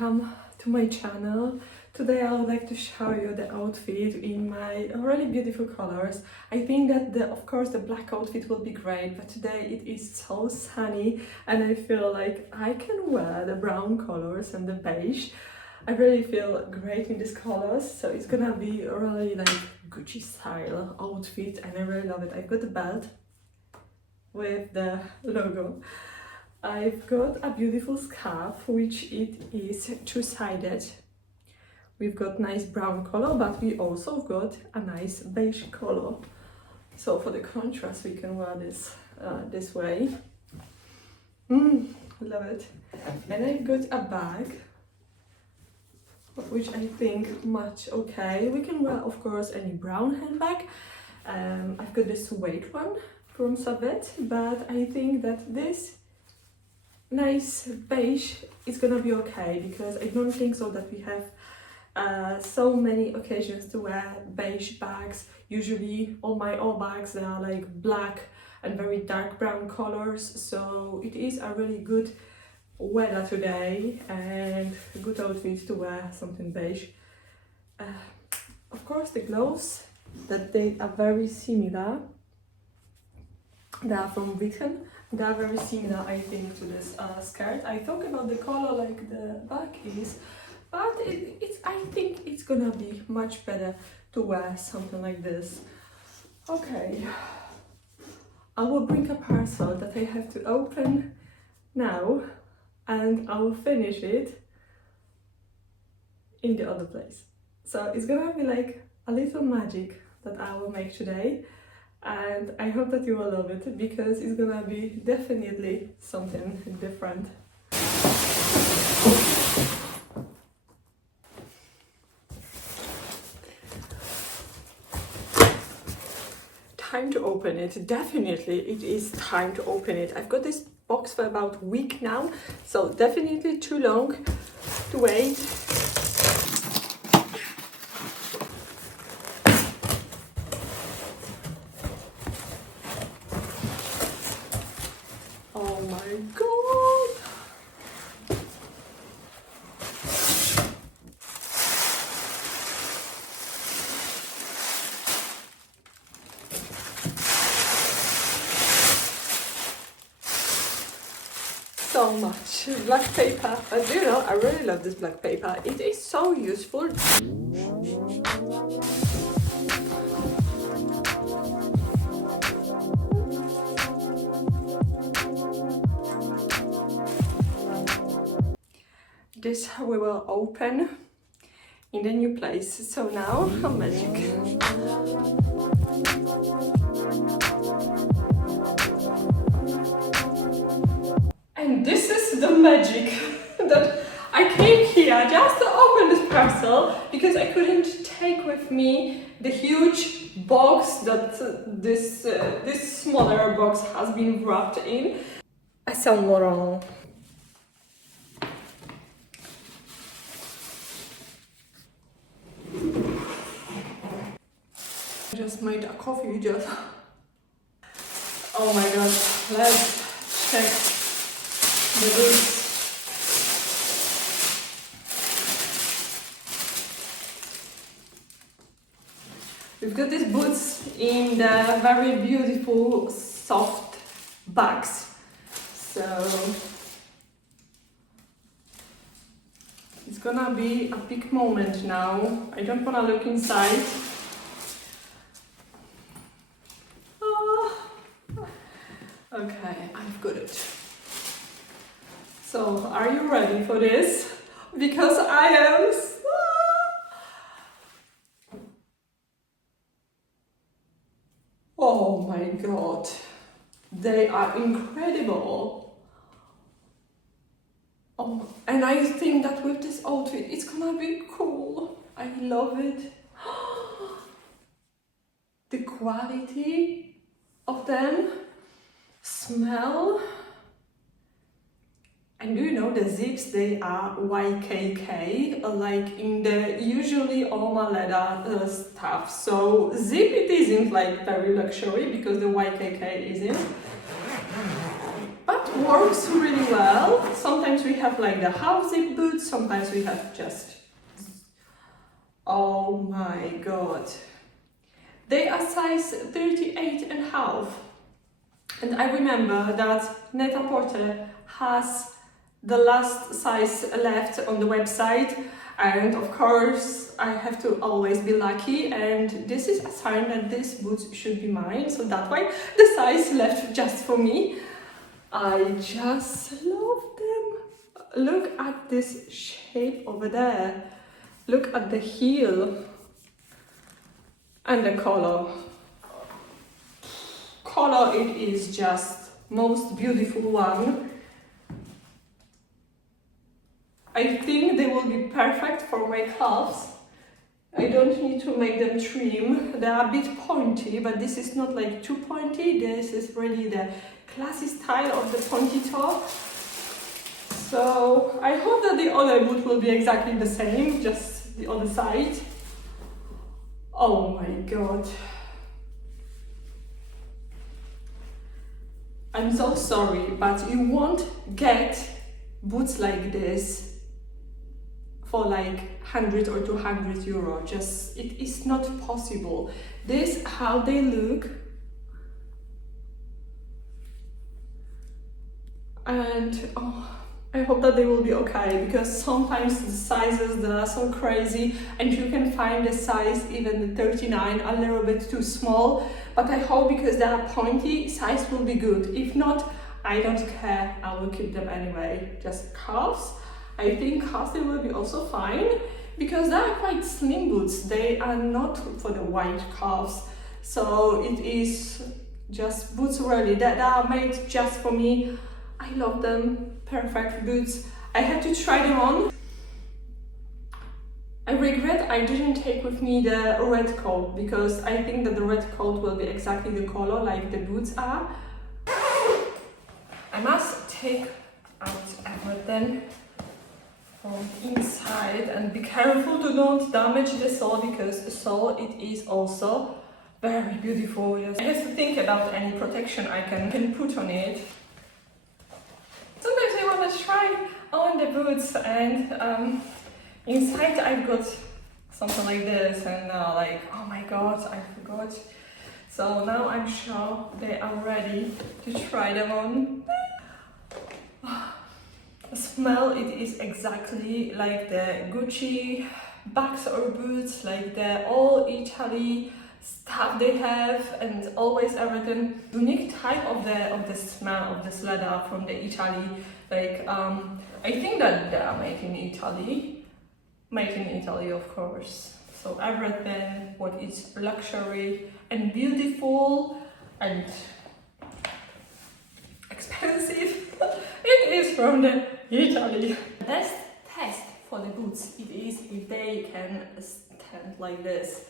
welcome to my channel. Today I would like to show you the outfit in my really beautiful colors. I think that of course the black outfit will be great, but today it is so sunny and I feel like I can wear the brown colors and the beige. I really feel great in these colors, so it's gonna be a really like Gucci style outfit and I really love it. I've got the belt with the logo. I've got a beautiful scarf, which it is two-sided. We've got nice brown color, but we also got a nice beige color. So for the contrast, we can wear this this way. Love it. And I've got a bag, which I think match okay. We can wear, of course, any brown handbag. I've got this suede one from Savet, but I think that this nice beige is gonna be okay, because I don't think so that we have so many occasions to wear beige bags. Usually all my old bags, they are like black and very dark brown colors, so it is a really good weather today and a good outfit to wear something beige. Of course the gloves, that they are very similar. They are from Vivian. They are very similar, I think, to this skirt. I talk about the color like the back is, but I think it's gonna be much better to wear something like this. Okay, I will bring a parcel that I have to open now, and I will finish it in the other place. So it's gonna be like a little magic that I will make today. And I hope that you will love it, because it's gonna be definitely something different. Time to open it. Definitely it is time to open it. I've got this box for about a week now, so definitely too long to wait. Oh my god! So much black paper. But do you know, I really love this black paper. It is so useful. This we will open in the new place. So now, magic. And this is the magic that I came here just to open this parcel, because I couldn't take with me the huge box that this smaller box has been wrapped in. Saint Laurent. I just made a coffee, just. Oh my god, let's check the boots. We've got these boots in the very beautiful soft bags. So it's gonna be a big moment now. I don't wanna look inside. Okay, I've got it. So, are you ready for this? Because I am. Oh my god, they are incredible. Oh, and I think that with this outfit, it's gonna be cool. I love it. The quality of them. Smell. And do you know the zips, they are YKK, like in the usually Alma leather stuff. So zip, it isn't like very luxury, because the YKK isn't. but works really well. Sometimes we have like the half zip boots, sometimes we have just, oh my god. They are size 38.5. And I remember that Net-a-Porter has the last size left on the website, and of course I have to always be lucky, and this is a sign that these boots should be mine, so that way the size left just for me. I just love them. Look at this shape over there. Look at the heel and the color. Color, it is just most beautiful one. I think they will be perfect for my calves. I don't need to make them trim. They are a bit pointy, but this is not like too pointy. This is really the classy style of the pointy top. So I hope that the other boot will be exactly the same, just the other side. Oh my god. I'm so sorry, but you won't get boots like this for like 100 or 200 euro. Just, it is not possible. This, how they look. And oh, I hope that they will be okay, because sometimes the sizes that are so crazy, and you can find the size, even the 39, a little bit too small. But I hope, because they are pointy, size will be good. If not, I don't care, I will keep them anyway. Just calves. I think calves, they will be also fine, because they are quite slim boots. They are not for the wide calves. So it is just boots really that are made just for me. I love them. Perfect boots. I had to try them on. I regret I didn't take with me the red coat, because I think that the red coat will be exactly the color like the boots are. I must take out everything from inside and be careful to not damage the sole, because the sole, it is also very beautiful. Yes. I have to think about any protection I can put on it. Sometimes I want to try on the boots, and inside I've got something like this, and now like, oh my god, I forgot. So now I'm sure they are ready to try them on. The smell, it is exactly like the Gucci bags or boots, like the all Italy stuff they have, and always everything unique type of the smell of this leather from the Italy. Like I think that they are made in Italy, of course. So everything what is luxury and beautiful and expensive, it is from the Italy. The best test for the boots, it is if they can stand like this.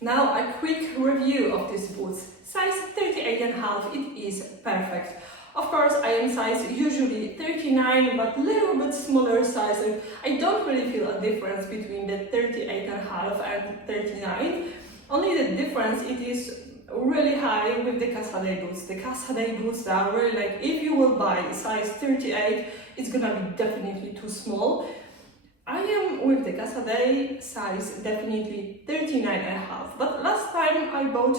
Now a quick review of these boots. Size 38.5, it is perfect. Of course, I am size usually 39, but a little bit smaller size. And I don't really feel a difference between the 38.5 and 39. Only the difference, it is really high with the Casadei boots. The Casadei boots are really like, if you will buy size 38, it's gonna be definitely too small. I am with the Casadei size definitely 39.5, but last time I bought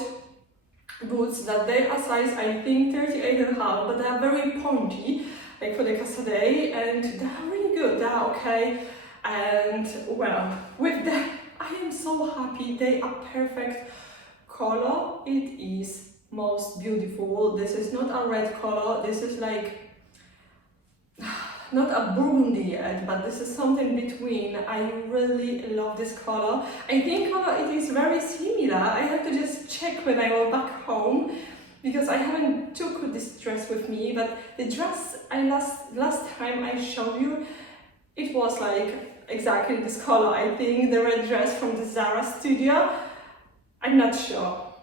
boots that they are size, I think 38.5, but they are very pointy, like for the Casadei, and they are really good, they are okay. And well, with them, I am so happy. They are perfect color. It is most beautiful. This is not a red color, this is like not a burgundy yet, but this is something between. I really love this color. I think color, it is very similar. I have to just check when I go back home, because I haven't took this dress with me, but the dress I last time I showed you, it was like exactly this color. I think the red dress from the Zara studio. I'm not sure.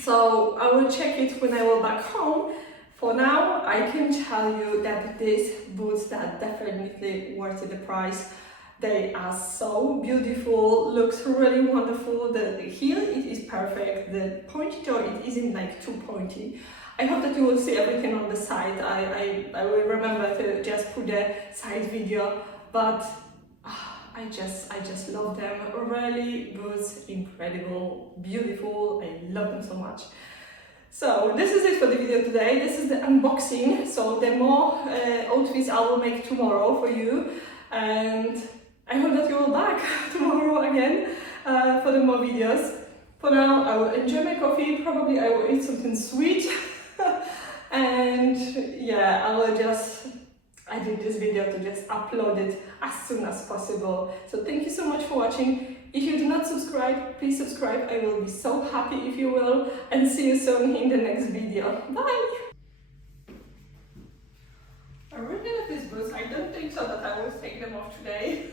So I will check it when I go back home. For now, I can tell you that these boots are definitely worth the price. They are so beautiful, looks really wonderful. The heel, it is perfect. The pointy toe, it isn't like too pointy. I hope that you will see everything on the side. I will remember to just put the side video, but I just love them. Really boots, incredible, beautiful. I love them so much. So this is it for the video today. This is the unboxing. So the more outfits I will make tomorrow for you, and I hope that you will back tomorrow again for the more videos. For now, I will enjoy my coffee. Probably I will eat something sweet, and yeah, I did this video to just upload it as soon as possible. So thank you so much for watching. If you do not subscribe, please subscribe. I will be so happy if you will, and see you soon in the next video. Bye! I really love these boots. I don't think so that I will take them off today.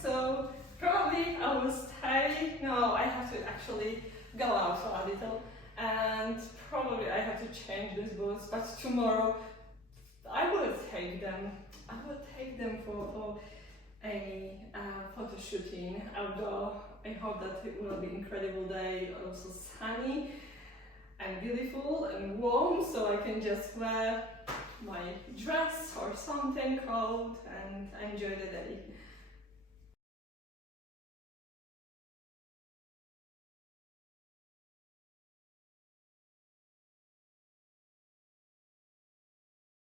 So probably I will stay. No, I have to actually go out for a little, and probably I have to change these boots, but tomorrow I will take them. I will take them for a photo shooting outdoor. I hope that it will be an incredible day, also sunny and beautiful and warm, so I can just wear my dress or something cold and enjoy the day.